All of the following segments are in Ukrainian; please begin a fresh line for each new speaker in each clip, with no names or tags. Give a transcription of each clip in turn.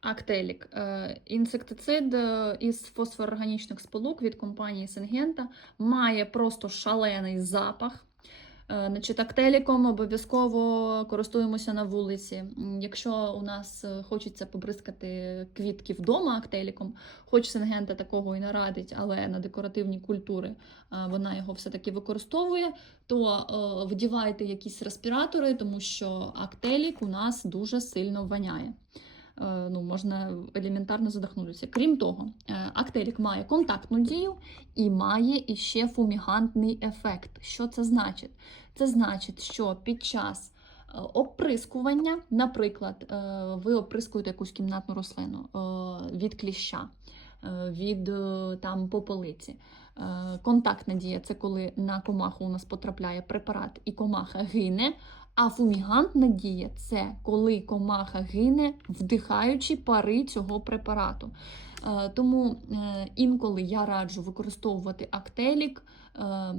Актелік. Е, Інсектицид е, із фосфорорганічних сполук від компанії Сингента має просто шалений запах. Е, Значить, актеліком обов'язково користуємося на вулиці. Якщо у нас хочеться побризкати квітки вдома актеліком, хоч Сингента такого і не радить, але на декоративні культури вона його все-таки використовує, то вдівайте якісь респіратори, тому що актелік у нас дуже сильно воняє. Е, Ну, можна елементарно задихнутися. Крім того, актерік має контактну дію і має іще фумігантний ефект. Що це значить? Це значить, що під час е, оприскування, наприклад, е, ви оприскуєте якусь кімнатну рослину е, від кліща, е, від е, там попелиці. Е, Контактна дія це коли на комаху у нас потрапляє препарат і комаха гине. А фумігантна дія це коли комаха гине, вдихаючи пари цього препарату. Е, Тому е, інколи я раджу використовувати актелік, е,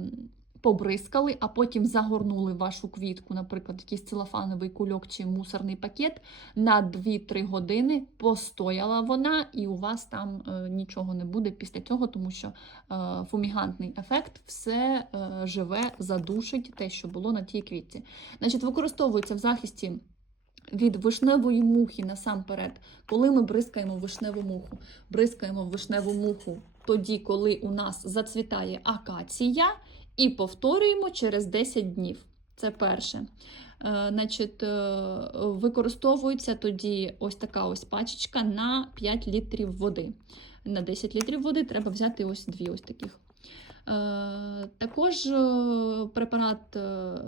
побризкали, а потім загорнули вашу квітку, наприклад, якийсь целофановий кульок чи мусорний пакет на 2-3 години. Постояла вона, і у вас там е, нічого не буде після цього, тому що е, фумігантний ефект все е, живе, задушить те, що було на тій квітці. Значить, використовується в захисті. Від вишневої мухи насамперед, коли ми бризкаємо вишневу муху, бризкаємо вишневу муху тоді, коли у нас зацвітає акація, і повторюємо через 10 днів. Це перше. Е, значить, е, використовується тоді ось така ось пачечка на 5 літрів води. На 10 літрів води треба взяти ось дві ось таких. Е, Також препарат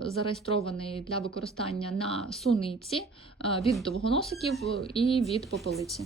зареєстрований для використання на суниці від довгоносиків і від попелиці.